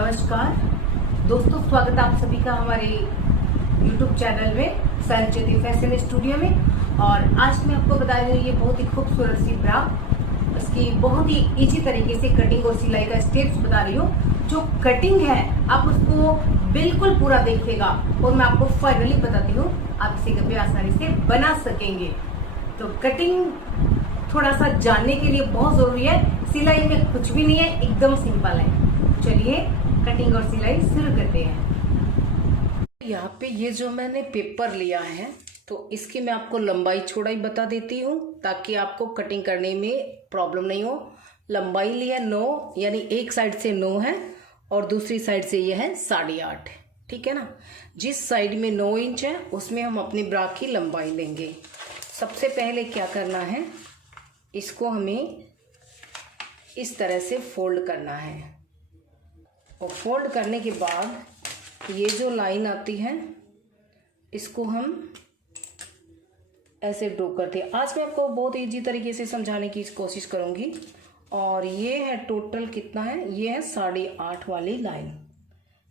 नमस्कार दोस्तों, स्वागत है आप सभी का हमारे YouTube चैनल में संचिति फैशन स्टूडियो में। और आज मैं आपको बता रही हूँ ये बहुत ही खूबसूरत सी ब्रा, उसकी बहुत ही इजी तरीके से कटिंग और सिलाई का स्टेप्स बता रही हूँ। जो कटिंग है आप उसको बिल्कुल पूरा देखिएगा और मैं आपको फाइनली बताती हूँ आप इसे कभी आसानी से बना सकेंगे। तो कटिंग थोड़ा सा जानने के लिए बहुत जरूरी है, सिलाई में कुछ भी नहीं है, एकदम सिंपल है। चलिए कटिंग और सिलाई शुरू करते हैं। यहाँ पे ये जो मैंने पेपर लिया है तो इसकी मैं आपको लंबाई चौड़ाई बता देती हूँ ताकि आपको कटिंग करने में प्रॉब्लम नहीं हो। लंबाई लिया 9, यानी एक साइड से 9 है और दूसरी साइड से ये है 8.5, ठीक है ना। जिस साइड में 9 इंच है उसमें हम अपनी ब्रा की लंबाई लेंगे। सबसे पहले क्या करना है, इसको हमें इस तरह से फोल्ड करना है और फोल्ड करने के बाद ये जो लाइन आती है इसको हम ऐसे ड्रॉ करते हैं। आज मैं आपको बहुत इजी तरीके से समझाने की कोशिश करूंगी। और ये है टोटल कितना है, ये है 8.5 वाली लाइन।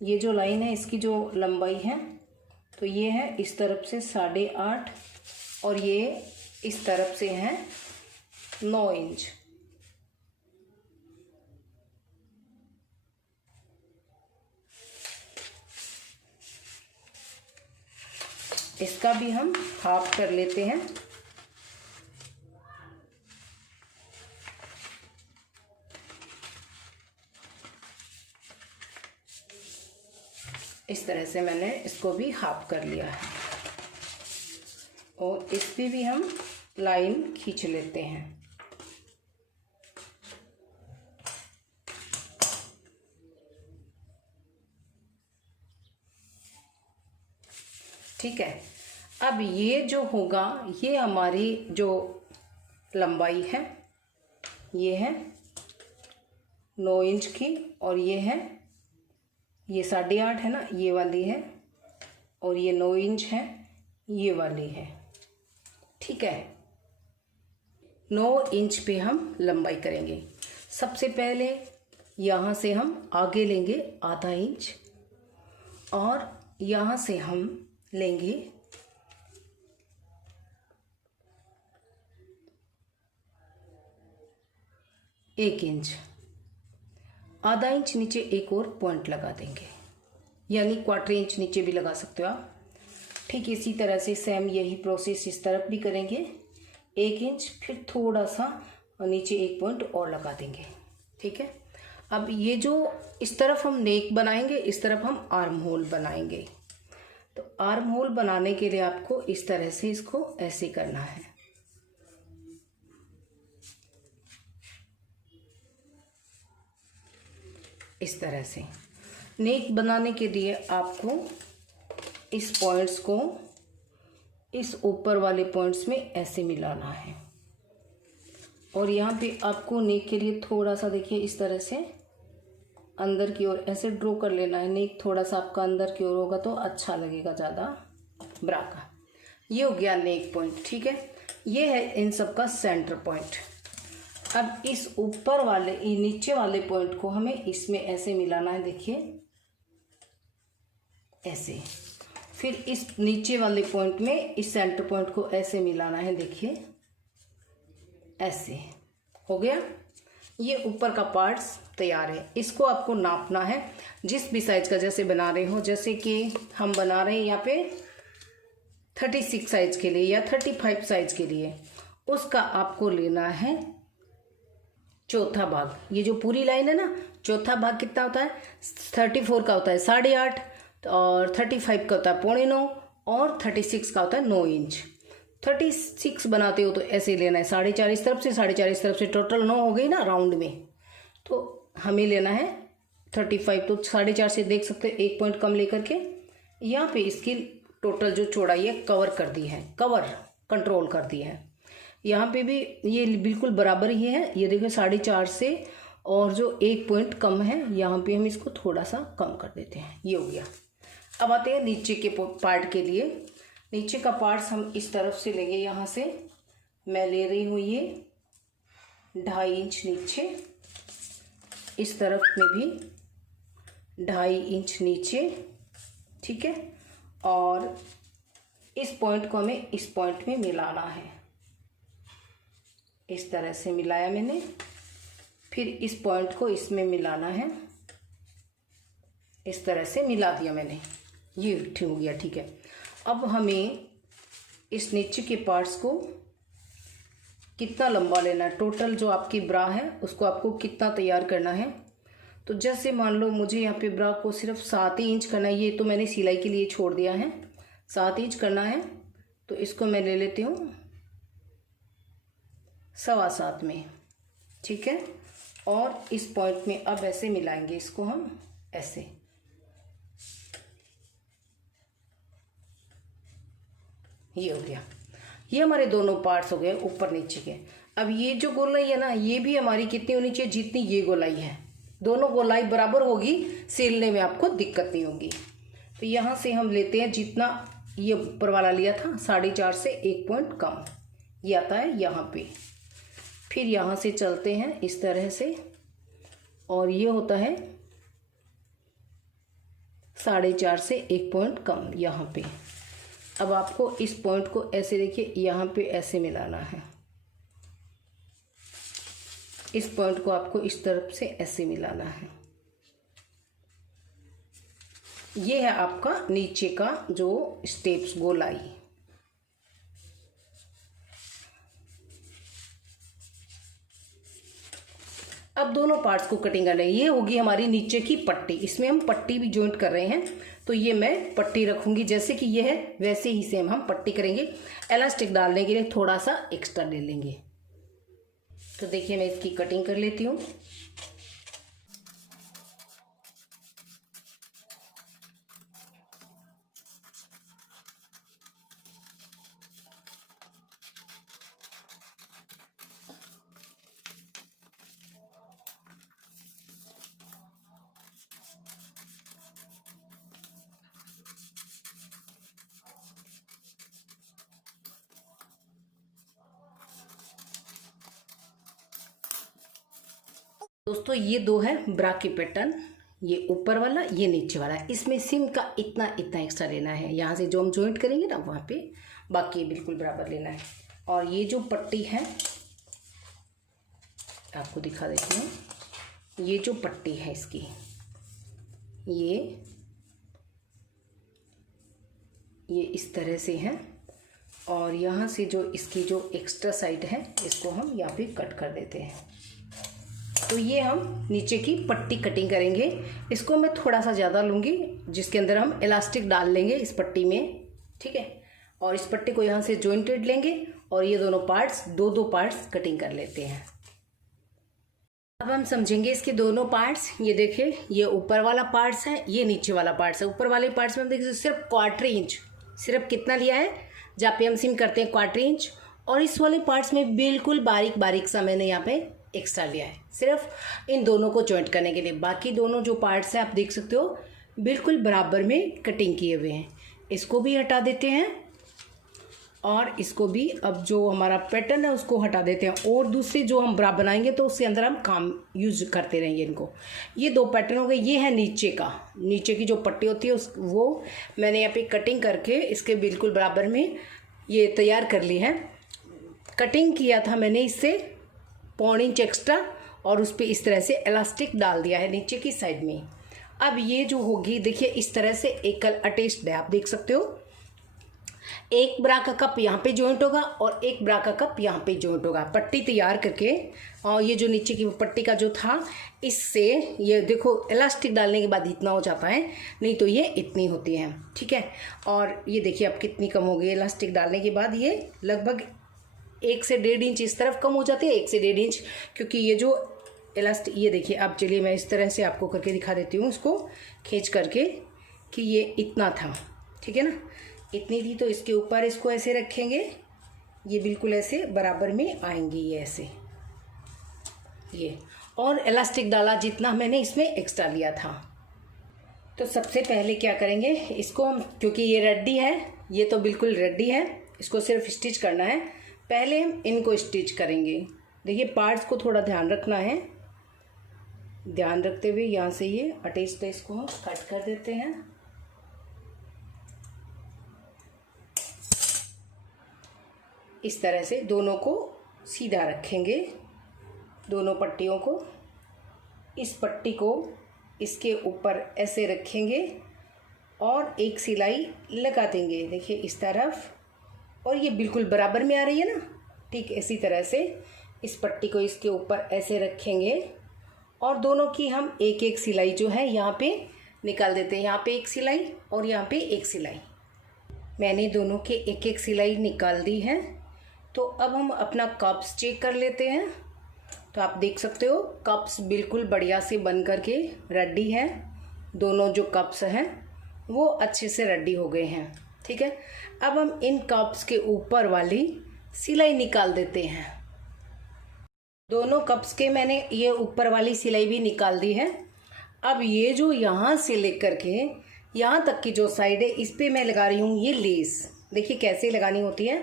ये जो लाइन है इसकी जो लंबाई है तो ये है इस तरफ से 8.5 और ये इस तरफ से है 9 इंच। इसका भी हम हाफ कर लेते हैं। इस तरह से मैंने इसको भी हाफ कर लिया है और इस पे भी हम लाइन खींच लेते हैं। ठीक है, अब ये जो होगा ये हमारी जो लंबाई है ये है 9 इंच की और ये 8.5 है ना, ये वाली है और ये 9 इंच है, ये वाली है। ठीक है, 9 इंच पे हम लंबाई करेंगे। सबसे पहले यहाँ से हम आगे लेंगे आधा इंच और यहाँ से हम लेंगे 1 इंच। आधा इंच नीचे एक और पॉइंट लगा देंगे, यानी 1/4 इंच नीचे भी लगा सकते हो आप। ठीक इसी तरह से सेम यही प्रोसेस इस तरफ भी करेंगे। 1 इंच फिर थोड़ा सा नीचे एक पॉइंट और लगा देंगे। ठीक है, अब ये जो इस तरफ हम नेक बनाएंगे, इस तरफ हम आर्म होल बनाएंगे। तो आर्म होल बनाने के लिए आपको इस तरह से इसको ऐसे करना है। इस तरह से नेक बनाने के लिए आपको इस पॉइंट्स को इस ऊपर वाले पॉइंट्स में ऐसे मिलाना है और यहाँ पे आपको नेक के लिए थोड़ा सा देखिए इस तरह से अंदर की ओर ऐसे ड्रॉ कर लेना है। नेक थोड़ा सा आपका अंदर की ओर होगा तो अच्छा लगेगा ज़्यादा ब्रा का। ये हो गया नेक पॉइंट। ठीक है, ये है इन सब का सेंटर पॉइंट। अब इस ऊपर वाले नीचे वाले पॉइंट को हमें इसमें ऐसे मिलाना है, देखिए ऐसे। फिर इस नीचे वाले पॉइंट में इस सेंटर पॉइंट को ऐसे मिलाना है, देखिए ऐसे। हो गया, ये ऊपर का पार्ट्स तैयार है। इसको आपको नापना है जिस भी साइज का जैसे बना रहे हो। जैसे कि हम बना रहे हैं यहाँ पे 36 साइज के लिए या 35 साइज के लिए, उसका आपको लेना है चौथा भाग। ये जो पूरी लाइन है ना, चौथा भाग कितना होता है, 34 का होता है 8.5 और 35 का होता है 8.25 और 36 का होता है 9 इंच। 36 बनाते हो तो ऐसे लेना है 4.5 इस तरफ से, 4.5 इस तरफ से, टोटल 9 हो गई ना राउंड में। तो हमें लेना है 35, तो 4.5 से देख सकते हो एक पॉइंट कम लेकर के यहाँ पे इसकी टोटल जो चौड़ाई है कवर कर दी है, कंट्रोल कर दी है। यहाँ पे भी ये बिल्कुल बराबर ही है। ये देखो 4.5 से और जो एक पॉइंट कम है यहाँ पे हम इसको थोड़ा सा कम कर देते हैं। ये हो गया। अब आते हैं नीचे के पार्ट के लिए। नीचे का पार्ट्स हम इस तरफ से लेंगे। यहाँ से मैं ले रही हूँ ये 2.5 इंच नीचे, इस तरफ में भी 2.5 इंच नीचे, ठीक है। और इस पॉइंट को हमें इस पॉइंट में मिलाना है। इस तरह से मिलाया मैंने, फिर इस पॉइंट को इसमें मिलाना है। इस तरह से मिला दिया मैंने, ये ठीक हो गया, ठीक है। अब हमें इस नीचे के पार्ट्स को कितना लंबा लेना है, टोटल जो आपकी ब्रा है उसको आपको कितना तैयार करना है। तो जैसे मान लो मुझे यहाँ पे ब्रा को सिर्फ 7 ही इंच करना है, ये तो मैंने सिलाई के लिए छोड़ दिया है, 7 इंच करना है। तो इसको मैं ले लेती हूँ 7.25 में, ठीक है। और इस पॉइंट में अब ऐसे मिलाएंगे इसको हम, ऐसे। ये हो गया, ये हमारे दोनों पार्ट्स हो गए ऊपर नीचे के। अब ये जो गोलाई है ना, ये भी हमारी कितनी होनी चाहिए, जितनी ये गोलाई है। दोनों गोलाई बराबर होगी, सिलने में आपको दिक्कत नहीं होगी। तो यहाँ से हम लेते हैं जितना ये ऊपर वाला लिया था, 4.5 से 1 पॉइंट कम, ये आता है यहाँ पे। फिर यहाँ से चलते हैं इस तरह से, और ये होता है 4.5 से 1 पॉइंट कम यहाँ पे। अब आपको इस पॉइंट को ऐसे, देखिए यहाँ पे ऐसे मिलाना है। इस पॉइंट को आपको इस तरफ से ऐसे मिलाना है। ये है आपका नीचे का जो स्टेप्स गोलाई। अब दोनों पार्ट्स को कटिंग करना है। ये होगी हमारी नीचे की पट्टी, इसमें हम पट्टी भी जॉइंट कर रहे हैं, तो ये मैं पट्टी रखूंगी जैसे कि ये है वैसे ही सेम हम पट्टी करेंगे। इलास्टिक डालने के लिए थोड़ा सा एक्स्ट्रा ले लेंगे। तो देखिए मैं इसकी कटिंग कर लेती हूँ। दोस्तों ये दो है ब्रा के पैटर्न, ये ऊपर वाला, ये नीचे वाला। इसमें सिम का इतना इतना एक्स्ट्रा लेना है, यहाँ से जो हम जॉइंट करेंगे ना वहाँ पे, बाकी बिल्कुल बराबर लेना है। और ये जो पट्टी है आपको दिखा देती हूँ, ये जो पट्टी है इसकी, ये इस तरह से है। और यहाँ से जो इसकी जो एक्स्ट्रा साइड है इसको हम यहाँ पे कट कर देते हैं। तो ये हम नीचे की पट्टी कटिंग करेंगे। इसको मैं थोड़ा सा ज़्यादा लूँगी, जिसके अंदर हम इलास्टिक डाल लेंगे इस पट्टी में, ठीक है। और इस पट्टी को यहाँ से जॉइंटेड लेंगे और ये दोनों पार्ट्स, दो पार्ट्स कटिंग कर लेते हैं। अब हम समझेंगे इसके दोनों पार्ट्स। ये देखिए, ये ऊपर वाला पार्ट्स है, ये नीचे वाला पार्ट्स है। ऊपर वाले पार्ट्स में हम देखिए सिर्फ 1/4 इंच, सिर्फ कितना लिया है, जहाँ पे हम सिम करते हैं 1/4 इंच। और इस वाले पार्ट्स में बिल्कुल बारीक बारीक सा मैंने यहाँ पे एक्स्ट्रा लिया है, सिर्फ इन दोनों को जॉइंट करने के लिए। बाकी दोनों जो पार्ट्स हैं आप देख सकते हो बिल्कुल बराबर में कटिंग किए हुए हैं। इसको भी हटा देते हैं और इसको भी, अब जो हमारा पैटर्न है उसको हटा देते हैं। और दूसरी जो हम ब्रा बनाएंगे तो उसके अंदर हम काम यूज करते रहेंगे इनको। ये 2 पैटर्न हो गए। ये है नीचे का, नीचे की जो पट्टी होती है वो मैंने यहाँ पे कटिंग करके इसके बिल्कुल बराबर में ये तैयार कर ली है। कटिंग किया था मैंने इससे 1/4 इंच एक्स्ट्रा, और उस पर इस तरह से इलास्टिक डाल दिया है नीचे की साइड में। अब ये जो होगी देखिए इस तरह से एकल अटैच्ड है, आप देख सकते हो। एक ब्रा का कप यहाँ पे जॉइंट होगा और एक ब्रा का कप यहाँ पे जॉइंट होगा। पट्टी तैयार करके, और ये जो नीचे की पट्टी का जो था, इससे ये देखो इलास्टिक डालने के बाद इतना हो जाता है, नहीं तो ये इतनी होती है, ठीक है। और ये देखिए अब कितनी कम हो गई इलास्टिक डालने के बाद, ये लगभग 1 से 1.5 इंच इस तरफ कम हो जाती है, 1 से 1.5 इंच, क्योंकि ये जो इलास्टिक, ये देखिए। अब चलिए मैं इस तरह से आपको करके दिखा देती हूँ, उसको खींच करके, कि ये इतना था, ठीक है ना, इतनी थी। तो इसके ऊपर इसको ऐसे रखेंगे, ये बिल्कुल ऐसे बराबर में आएंगी, ये ऐसे, ये। और इलास्टिक डाला जितना मैंने इसमें एक्स्ट्रा लिया था। तो सबसे पहले क्या करेंगे, इसको हम, क्योंकि ये रेडी है, ये तो बिल्कुल रेडी है, इसको सिर्फ स्टिच करना है। पहले हम इनको स्टिच करेंगे। देखिए पार्ट्स को थोड़ा ध्यान रखना है, ध्यान रखते हुए यहाँ से ये अटैच, तो इसको हम कट कर देते हैं। इस तरह से दोनों को सीधा रखेंगे, दोनों पट्टियों को। इस पट्टी को इसके ऊपर ऐसे रखेंगे और एक सिलाई लगा देंगे, देखिए इस तरफ, और ये बिल्कुल बराबर में आ रही है ना। ठीक इसी तरह से इस पट्टी को इसके ऊपर ऐसे रखेंगे और दोनों की हम एक एक सिलाई जो है यहाँ पे निकाल देते हैं। यहाँ पे एक सिलाई और यहाँ पे एक सिलाई। मैंने दोनों के एक एक सिलाई निकाल दी है। तो अब हम अपना कप्स चेक कर लेते हैं। तो आप देख सकते हो कप्स बिल्कुल बढ़िया से बन करके रेडी हैं। दोनों जो कप्स हैं वो अच्छे से रेडी हो गए हैं। ठीक है, अब हम इन कप्स के ऊपर वाली सिलाई निकाल देते हैं। दोनों कप्स के मैंने ये ऊपर वाली सिलाई भी निकाल दी है। अब ये जो यहाँ से लेकर के यहाँ तक की जो साइड है इस पे मैं लगा रही हूँ ये लेस। देखिए कैसे लगानी होती है।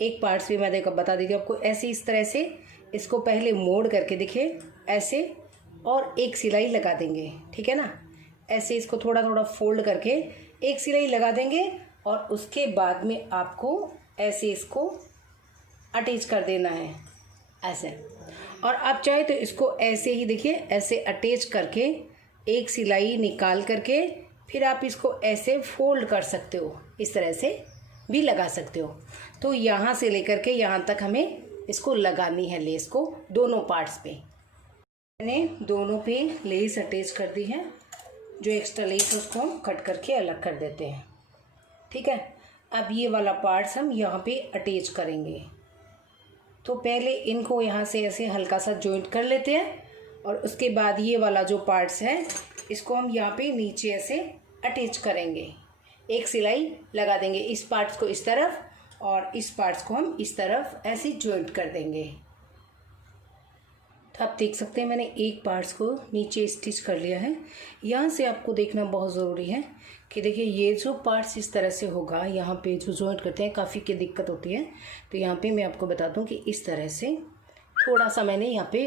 एक पार्ट्स भी मैं देखो बता देती हूँ आपको। ऐसे इस तरह से इसको पहले मोड़ करके देखिए ऐसे, और एक सिलाई लगा देंगे। ठीक है ना, ऐसे इसको थोड़ा थोड़ा फोल्ड करके एक सिलाई लगा देंगे और उसके बाद में आपको ऐसे इसको अटैच कर देना है ऐसे। और आप चाहे तो इसको ऐसे ही देखिए ऐसे अटैच करके एक सिलाई निकाल करके फिर आप इसको ऐसे फोल्ड कर सकते हो, इस तरह से भी लगा सकते हो। तो यहाँ से लेकर के यहाँ तक हमें इसको लगानी है लेस को, दोनों पार्ट्स पे। मैंने दोनों पे लेस अटैच कर दी है। जो एक्स्ट्रा लेस उसको हम कट करके अलग कर देते हैं। ठीक है, अब ये वाला पार्ट्स हम यहाँ पे अटैच करेंगे। तो पहले इनको यहाँ से ऐसे हल्का सा जॉइंट कर लेते हैं और उसके बाद ये वाला जो पार्ट्स है इसको हम यहाँ पे नीचे ऐसे अटैच करेंगे। एक सिलाई लगा देंगे, इस पार्ट्स को इस तरफ और इस पार्ट्स को हम इस तरफ ऐसे जॉइंट कर देंगे। तो आप देख सकते हैं मैंने एक पार्ट्स को नीचे स्टिच कर लिया है। यहाँ से आपको देखना बहुत ज़रूरी है कि देखिए ये जो पार्ट्स इस तरह से होगा, यहाँ पे जो जॉइंट करते हैं काफ़ी की दिक्कत होती है। तो यहाँ पे मैं आपको बता दूँ कि इस तरह से थोड़ा सा मैंने यहाँ पे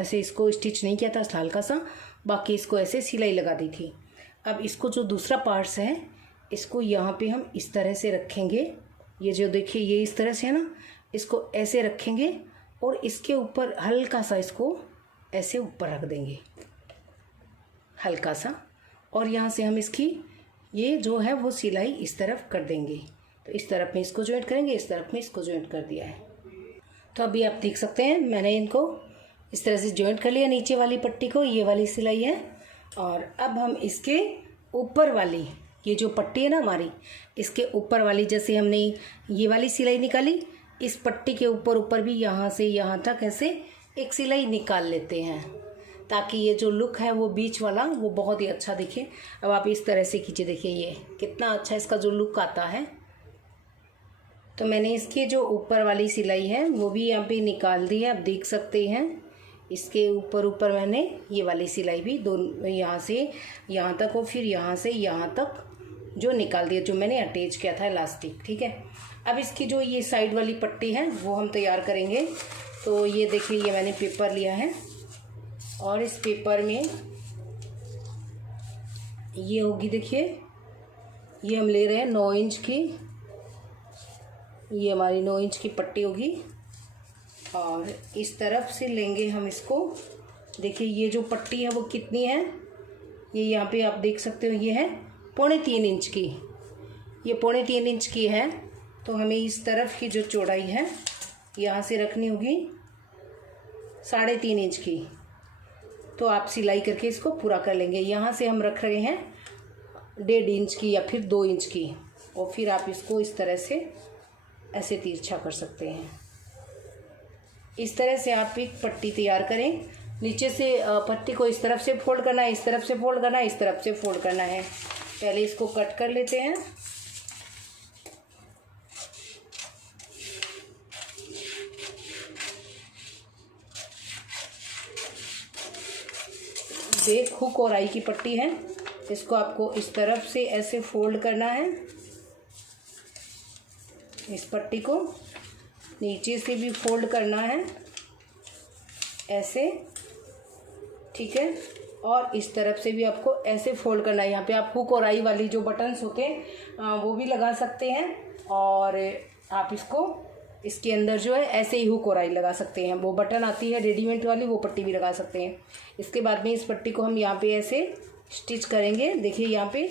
ऐसे इसको स्टिच नहीं किया था हल्का सा, बाकी इसको ऐसे सिलाई लगा दी थी। अब इसको जो दूसरा पार्ट्स है इसको यहाँ पे हम इस तरह से रखेंगे। ये जो देखिए ये इस तरह से है ना, इसको ऐसे रखेंगे और इसके ऊपर हल्का सा इसको ऐसे ऊपर रख देंगे हल्का सा, और यहाँ से हम इसकी ये जो है वो सिलाई इस तरफ कर देंगे। तो इस तरफ में इसको जॉइंट करेंगे, इस तरफ में इसको जॉइंट कर दिया है। तो अभी आप देख सकते हैं मैंने इनको इस तरह से जॉइंट कर लिया नीचे वाली पट्टी को, ये वाली सिलाई है। और अब हम इसके ऊपर वाली ये जो पट्टी है ना हमारी, इसके ऊपर वाली जैसे हमने ये वाली सिलाई निकाली, इस पट्टी के ऊपर ऊपर भी यहाँ से यहाँ तक ऐसे एक सिलाई निकाल लेते हैं ताकि ये जो लुक है वो बीच वाला वो बहुत ही अच्छा दिखे। अब आप इस तरह से खींचे, देखिए ये कितना अच्छा इसका जो लुक आता है। तो मैंने इसकी जो ऊपर वाली सिलाई है वो भी यहाँ पे निकाल दी है, आप देख सकते हैं। इसके ऊपर ऊपर मैंने ये वाली सिलाई भी दोनों यहाँ से यहाँ तक और फिर यहाँ से यहाँ तक जो निकाल दिया, जो मैंने अटैच किया था इलास्टिक। ठीक है, अब इसकी जो ये साइड वाली पट्टी है वो हम तैयार करेंगे। तो ये देखिए ये मैंने पेपर लिया है और इस पेपर में ये होगी, देखिए ये हम ले रहे हैं 9 इंच की, ये हमारी 9 इंच की पट्टी होगी। और इस तरफ से लेंगे हम इसको। देखिए ये जो पट्टी है वो कितनी है, ये यहाँ पे आप देख सकते हो ये है 3.25 इंच की, ये 3.25 इंच की है। तो हमें इस तरफ की जो चौड़ाई है यहाँ से रखनी होगी 3.5 इंच की। तो आप सिलाई करके इसको पूरा कर लेंगे। यहाँ से हम रख रहे हैं 1.5 इंच की या फिर 2 इंच की, और फिर आप इसको इस तरह से ऐसे तिरछा कर सकते हैं। इस तरह से आप एक पट्टी तैयार करें। नीचे से पट्टी को इस तरफ से फोल्ड करना है, इस तरफ से फोल्ड करना है, इस तरफ से फोल्ड करना है। पहले इसको कट कर लेते हैं। बैक हुक और आई की पट्टी है, इसको आपको इस तरफ से ऐसे फोल्ड करना है, इस पट्टी को नीचे से भी फोल्ड करना है ऐसे। ठीक है, और इस तरफ से भी आपको ऐसे फोल्ड करना है। यहाँ पे आप हुक और आई वाली जो बटन्स होते हैं वो भी लगा सकते हैं, और आप इसको इसके अंदर जो है ऐसे ही हुक और आई लगा सकते हैं। वो बटन आती है रेडीमेड वाली, वो पट्टी भी लगा सकते हैं। इसके बाद में इस पट्टी को हम यहाँ पे ऐसे स्टिच करेंगे, देखिए यहाँ पे,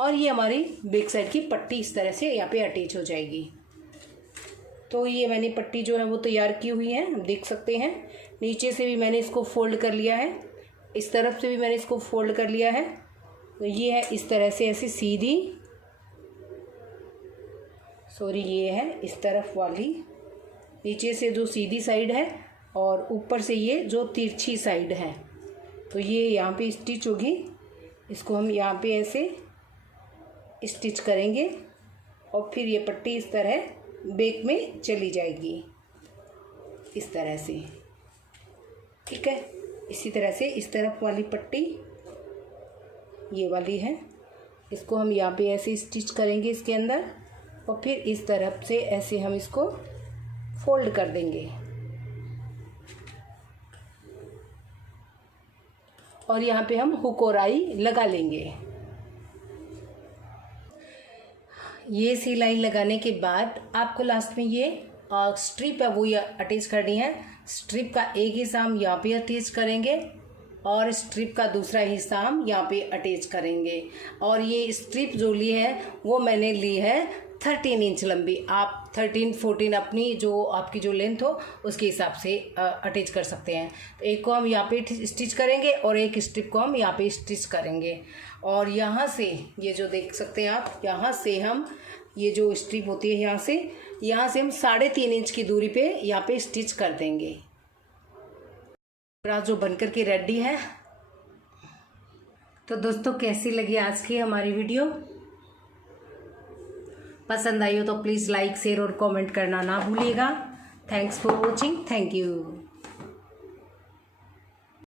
और ये हमारी बैक साइड की पट्टी इस तरह से यहाँ पे अटैच हो जाएगी। तो ये मैंने पट्टी जो है वो तैयार की हुई है, देख सकते हैं। नीचे से भी मैंने इसको फोल्ड कर लिया है, इस तरफ से भी मैंने इसको फोल्ड कर लिया है। तो ये है इस तरह से ऐसी सीधी, सॉरी ये है इस तरफ वाली, नीचे से जो सीधी साइड है और ऊपर से ये जो तिरछी साइड है। तो ये यहाँ पे स्टिच होगी, इसको हम यहाँ पे ऐसे स्टिच करेंगे और फिर ये पट्टी इस तरह बैक में चली जाएगी इस तरह से, ठीक है। इसी तरह से इस तरफ वाली पट्टी ये वाली है, इसको हम यहाँ पे ऐसे स्टिच करेंगे इसके अंदर, और फिर इस तरफ से ऐसे हम इसको फोल्ड कर देंगे और यहाँ पे हम हुक और आई लगा लेंगे। ये सिलाई लगाने के बाद आपको लास्ट में ये स्ट्रिप है वो ये अटैच करनी है। स्ट्रिप का एक हिस्सा हम यहाँ पे अटैच करेंगे और स्ट्रिप का दूसरा हिस्सा हम यहाँ पे अटैच करेंगे। और ये स्ट्रिप जो ली है वो मैंने ली है 13 इंच लंबी। आप 13-14 अपनी जो आपकी जो लेंथ हो उसके हिसाब से अटैच कर सकते हैं। तो एक को हम यहाँ पे स्टिच करेंगे और एक स्ट्रिप को हम यहाँ पे स्टिच करेंगे। और यहाँ से ये जो देख सकते हैं आप, यहाँ से हम ये जो स्ट्रिप होती है यहाँ से हम 3.5 इंच की दूरी पे यहाँ पे स्टिच कर देंगे। ब्लाउज जो बनकर के रेडी है। तो दोस्तों कैसी लगी आज की हमारी वीडियो? पसंद आई हो तो प्लीज़ लाइक शेयर और कमेंट करना ना भूलिएगा। Thanks for watching, thank you.